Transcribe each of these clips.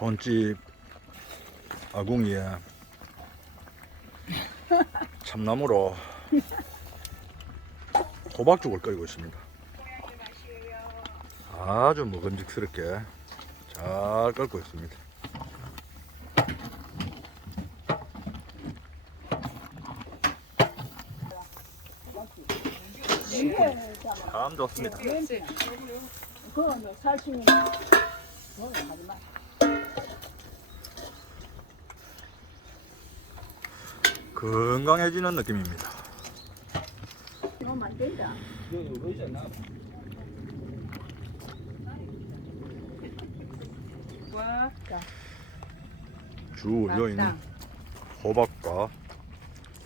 촌집 아궁이에 참나무로 호박죽을 끓이고 있습니다. 아주 먹음직스럽게 잘 끓고 있습니다. 참 좋습니다. 건강해지는 느낌입니다. 주 요인 호박과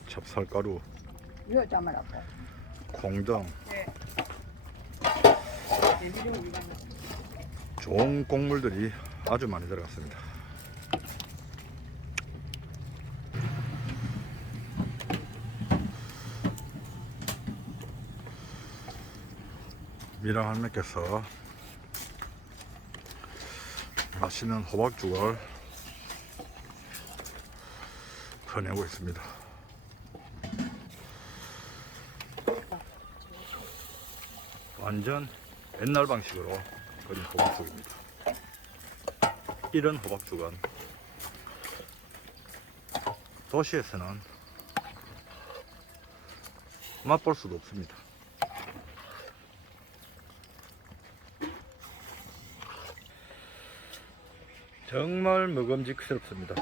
찹쌀가루, 콩등 좋은 곡물들이 아주 많이 들어갔습니다. 미랑 할매께서 맛있는 호박죽을 퍼내고 있습니다. 완전 옛날 방식으로 끓인 호박죽입니다. 이런 호박죽은 도시에서는 맛볼 수도 없습니다. 정말 먹음직스럽습니다.